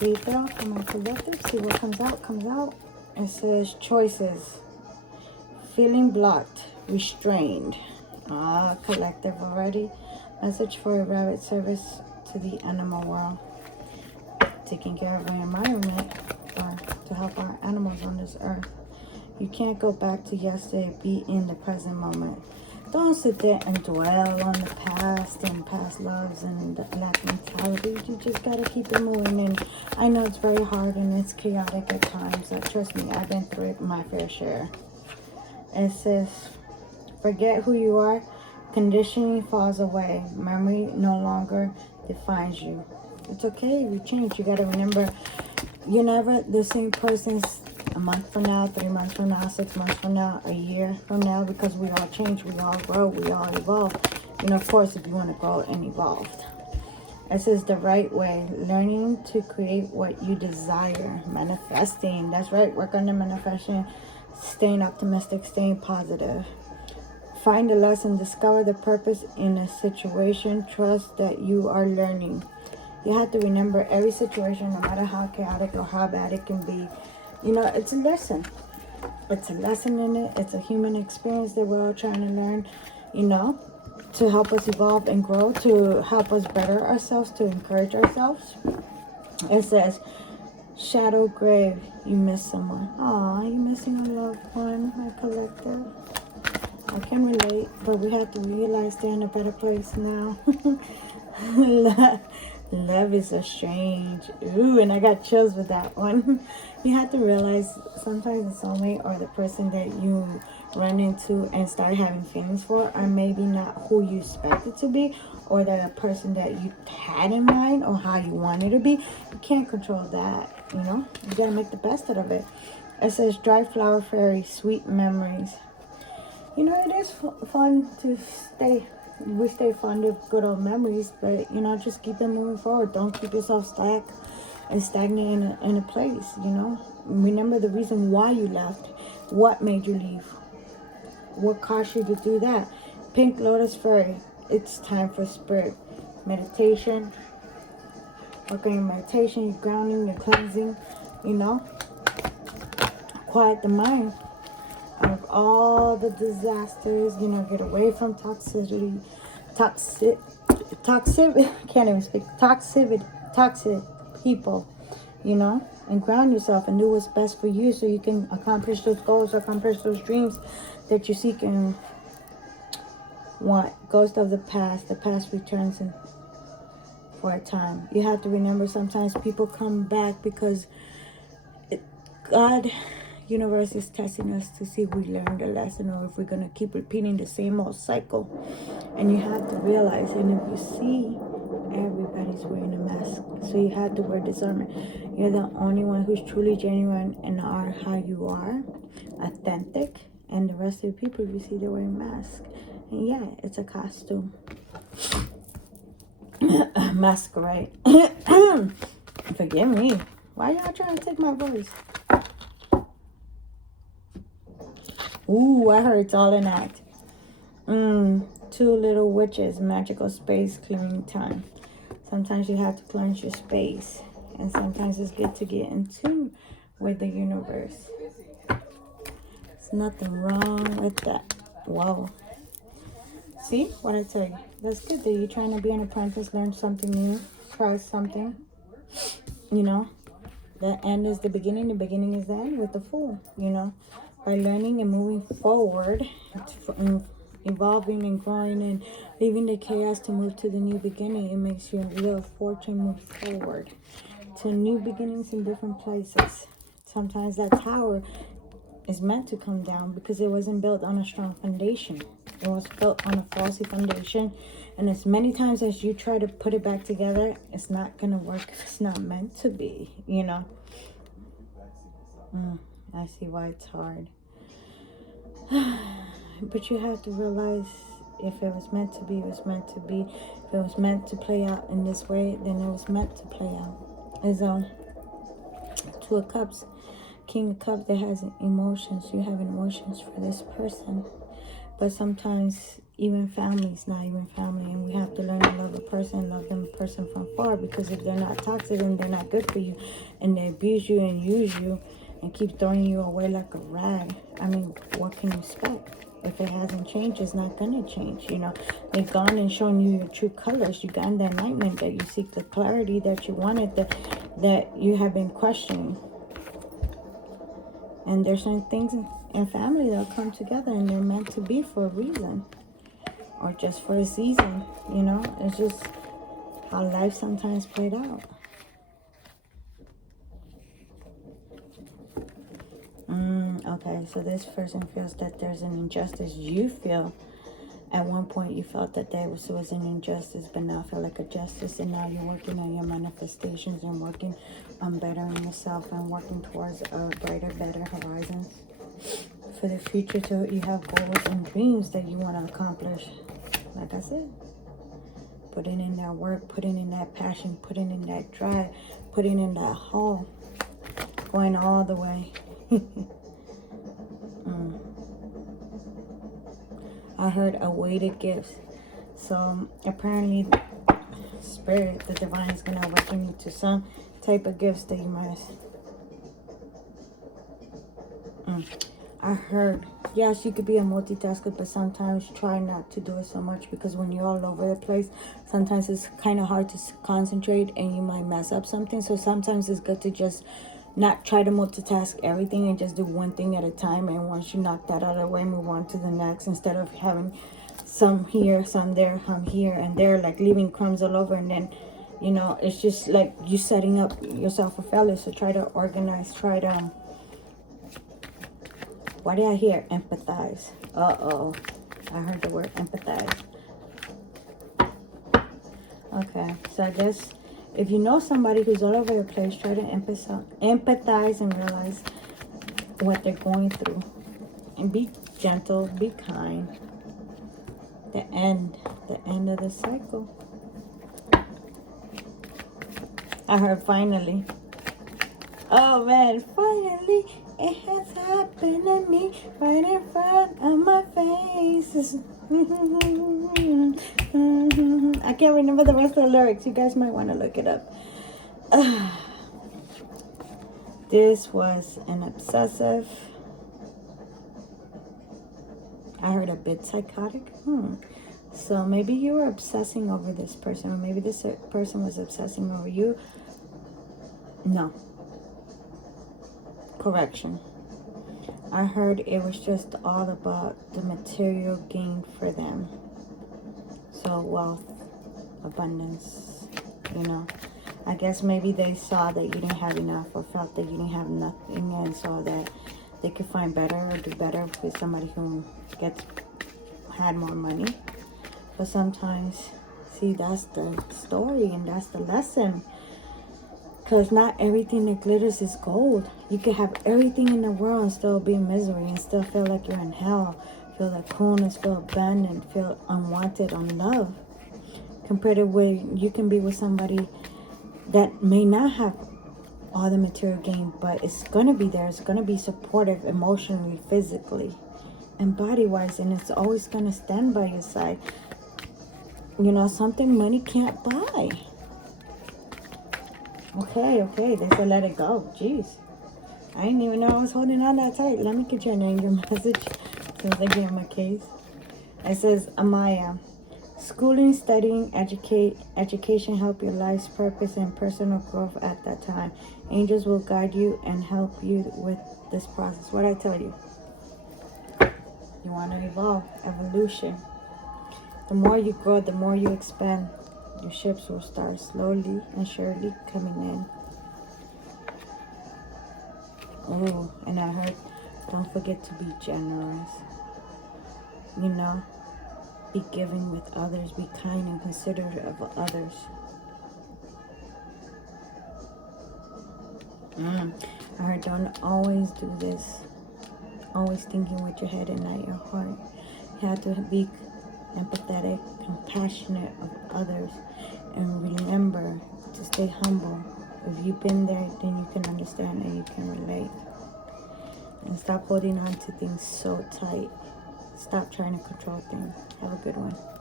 Libra, for my collective, see what comes out, It says choices, feeling blocked, restrained. Collective already. Message for a rabbit service to the animal world. Taking care of our environment or to help our animals on this earth. You can't go back to yesterday. Be in the present moment. Don't sit there and dwell on the past and past loves and that mentality. You just gotta keep it moving. And I know it's very hard and it's chaotic at times. Trust me, I've been through it my fair share. It says, forget who you are. Conditioning falls away. Memory no longer defines you. It's okay. You change. You gotta remember, you're never the same person a month from now, 3 months from now, 6 months from now, a year from now, because we all change, we all grow, we all evolve. Of course, if you want to grow and evolved. It says the right way, learning to create what you desire, manifesting. That's right, work on the manifestation, staying optimistic, staying positive. Find a lesson, discover the purpose in a situation, trust that you are learning. You have to remember every situation, no matter how chaotic or how bad it can be, it's a lesson. It's a lesson in it. It's a human experience that we're all trying to learn, to help us evolve and grow, to help us better ourselves, to encourage ourselves. It says, shadow grave, you miss someone. Aw, you missing a loved one, my collective. I can relate, but we have to realize they're in a better place now. Love is a strange. Ooh, and I got chills with that one. You have to realize sometimes the soulmate or the person that you run into and start having feelings for are maybe not who you expect it to be, or the person that you had in mind or how you wanted to be. You can't control that, You gotta make the best out of it. It says dry flower fairy, sweet memories. It is fun to we stay fond of good old memories, but just keep it moving forward. Don't keep yourself stagnant in a place. Remember the reason why you left, what made you leave, what caused you to do that. Pink lotus fairy, it's time for spirit meditation. Work on your meditation, your grounding, your cleansing. Quiet the mind of all the disasters, get away from toxicity, can't even speak, toxic people, and ground yourself and do what's best for you so you can accomplish those goals, accomplish those dreams that you seek and want. Ghost of the past returns in for a time. You have to remember sometimes people come back because God, universe is testing us to see if we learned a lesson or if we're going to keep repeating the same old cycle. And you have to realize, and if you see, everybody's wearing a mask, so you have to wear discernment. You're the only one who's truly genuine and are how you are, authentic, and the rest of the people you see, they're wearing masks. And yeah, it's a costume. Masquerade. Forgive me. Why y'all trying to take my voice? Ooh, I heard it's all an act. 2 little witches, magical space clearing time. Sometimes you have to cleanse your space. And sometimes it's good to get in tune with the universe. There's nothing wrong with that. Whoa. See what I tell you? That's good that you're trying to be an apprentice, learn something new, try something. The end is the beginning is the end with the Fool, By learning and moving forward, evolving and growing and leaving the chaos to move to the new beginning, it makes your wheel of fortune move forward to new beginnings in different places. Sometimes that tower is meant to come down because it wasn't built on a strong foundation. It was built on a faulty foundation. And as many times as you try to put it back together, it's not going to work if it's not meant to be, I see why it's hard. But you have to realize if it was meant to be, it was meant to be. If it was meant to play out in this way, then it was meant to play out. As 2 of Cups, King of Cups that has emotions. You have emotions for this person. But sometimes even families, not even family. And we have to learn to love a person, love them person from far, because if they're not toxic and they're not good for you, and they abuse you and use you and keep throwing you away like a rag, I mean, what can you expect? If it hasn't changed, it's not gonna change. You know, they've gone and shown you your true colors. You got the enlightenment that you seek, the clarity that you wanted, that you have been questioning. And there's certain things in family that'll come together, and they're meant to be for a reason, or just for a season. You know, it's just how life sometimes played out. Okay, so this person feels that there's an injustice. You feel at one point you felt that there was an injustice, but now feel like a justice, and now you're working on your manifestations and working on bettering yourself and working towards a brighter, better horizons for the future. So you have goals and dreams that you want to accomplish. Like I said, putting in that work, putting in that passion, putting in that drive, putting in that haul, going all the way. I heard awaited gifts. So apparently spirit, the divine, is going to awaken you to some type of gifts that you might I heard, yes, you could be a multitasker, but sometimes try not to do it so much, because when you're all over the place, sometimes it's kind of hard to concentrate and you might mess up something. So sometimes it's good to just not try to multitask everything and just do one thing at a time. And once you knock that out of the way, move on to the next, instead of having some here, some there, some here and there, like leaving crumbs all over. And then, you know, it's just like you setting up yourself for failure. So try to organize, try to... What did I hear? Empathize. Uh-oh. I heard the word empathize. Okay. So I guess if you know somebody who's all over the place, try to empathize and realize what they're going through. And be gentle. Be kind. The end of the cycle. I heard finally. Oh, man. Finally. It has happened to me right in front of my face. I can't remember the rest of the lyrics. You guys might want to look it up. This was an obsessive. I heard a bit psychotic. So maybe you were obsessing over this person, or maybe this person was obsessing over you. No. Correction. I heard it was just all about the material gain for them. So wealth, abundance, you know. I guess maybe they saw that you didn't have enough, or felt that you didn't have nothing, and saw that they could find better or do better with somebody who had more money. But sometimes, see, that's the story and that's the lesson. Because not everything that glitters is gold. You can have everything in the world and still be in misery, and still feel like you're in hell. Feel like coolness, feel abandoned, feel unwanted, unloved. Compared to where you can be with somebody that may not have all the material gain, but it's going to be there. It's going to be supportive emotionally, physically, and body-wise. And it's always going to stand by your side. You know, something money can't buy. Okay, they said let it go. Jeez. I didn't even know I was holding on that tight. Let me get your name, your message, since I gave my case. It says, Amaya, schooling, studying, education help your life's purpose and personal growth at that time. Angels will guide you and help you with this process. What I tell you? You want to evolve, evolution. The more you grow, the more you expand. Your ships will start slowly and surely coming in. Oh, and I heard, don't forget to be generous. You know, be giving with others. Be kind and considerate of others. I heard, don't always do this. Always thinking with your head and not your heart. You have to be empathetic, compassionate of others, and remember to stay humble. If you've been there, then you can understand and you can relate. And stop holding on to things so tight. Stop trying to control things. Have a good one.